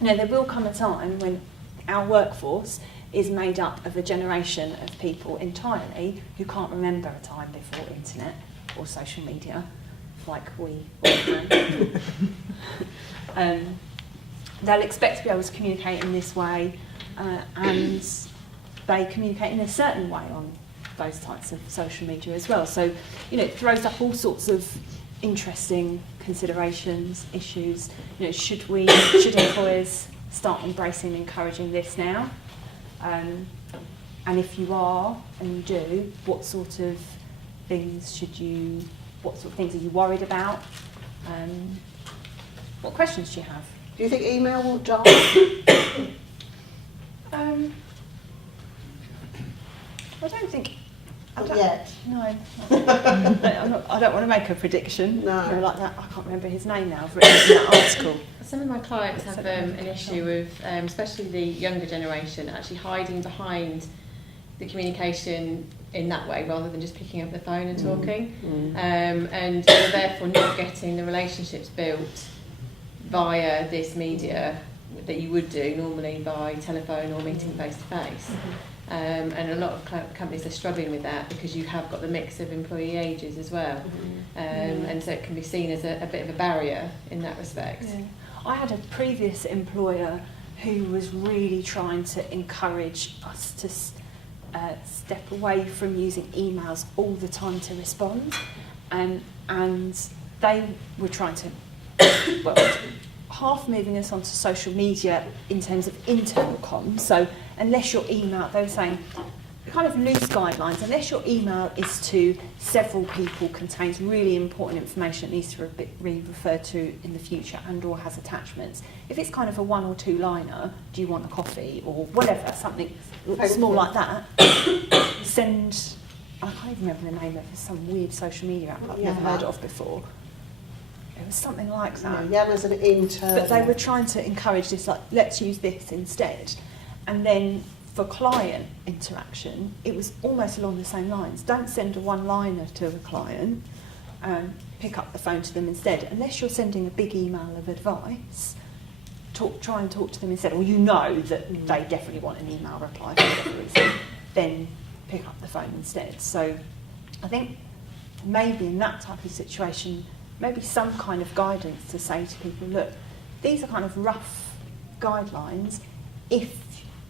there will come a time when our workforce is made up of a generation of people entirely who can't remember a time before internet or social media, like we all can. They'll expect to be able to communicate in this way, and they communicate in a certain way on those types of social media as well. So, it throws up all sorts of interesting considerations, issues. Should employers start embracing and encouraging this now? And if you are, and you do, what sort of things are you worried about? What questions do you have? Do you think email will die? I don't think. Not yet. No. I don't want to make a prediction. No. Like that. I can't remember his name now. I've written it in that article. Some of my clients have an issue with, especially the younger generation, actually hiding behind the communication in that way rather than just picking up the phone and talking. And you're therefore not getting the relationships built via this media that you would do normally by telephone or meeting face to face. And a lot of companies are struggling with that because you have got the mix of employee ages as well. And so it can be seen as a bit of a barrier in that respect. Yeah. I had a previous employer who was really trying to encourage us to step away from using emails all the time to respond, and they were trying to half moving us onto social media in terms of internal comms. So unless your email, they were saying kind of loose guidelines, unless your email is to several people, contains really important information that needs to be referred to in the future and or has attachments. If it's kind of a 1 or 2 liner, do you want a coffee or whatever, something small like that, send, I can't even remember the name of it, some weird social media app I've never heard of before. It was something like that. Yeah, as an intern. But they were trying to encourage this, like, let's use this instead. And then for client interaction, it was almost along the same lines. Don't send a one-liner to a client, pick up the phone to them instead. Unless you're sending a big email of advice, try and talk to them instead. Or that they definitely want an email reply for whatever reason, then pick up the phone instead. So I think maybe in that type of situation, maybe some kind of guidance to say to people, look, these are kind of rough guidelines. If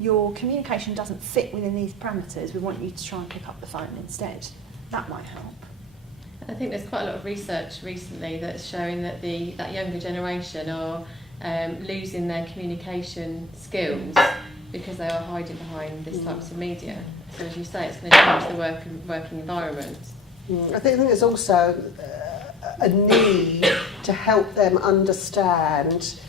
your communication doesn't fit within these parameters, we want you to try and pick up the phone instead. That might help. I think there's quite a lot of research recently that's showing that that younger generation are losing their communication skills because they are hiding behind this types of media. So as you say, it's going to change the working environment. I think there's also a need to help them understand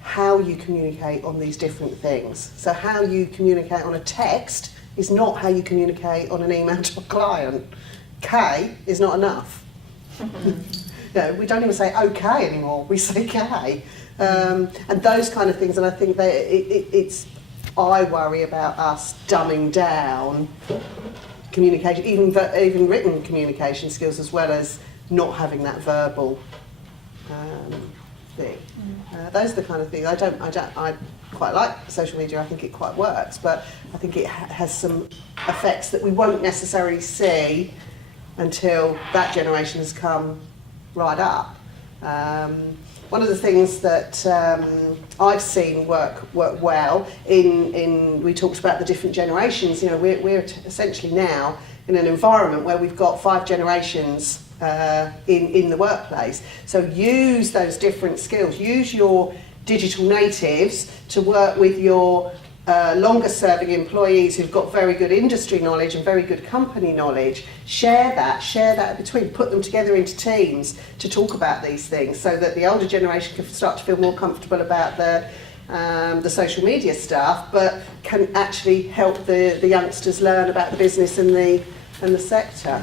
how you communicate on these different things. So how you communicate on a text is not how you communicate on an email to a client. K is not enough. We don't even say okay anymore, we say K. And those kind of things, and I think that I worry about us dumbing down communication, even written communication skills, as well as not having that verbal thing. Those are the kind of things. I quite like social media. I think it quite works, but I think it has some effects that we won't necessarily see until that generation has come right up. One of the things that I've seen work well in we talked about the different generations. We're essentially now in an environment where we've got 5 generations in the workplace. So use those different skills. Use your digital natives to work with your longer serving employees who've got very good industry knowledge and very good company knowledge. Share that between, put them together into teams to talk about these things so that the older generation can start to feel more comfortable about the social media stuff, but can actually help the youngsters learn about the business and the sector.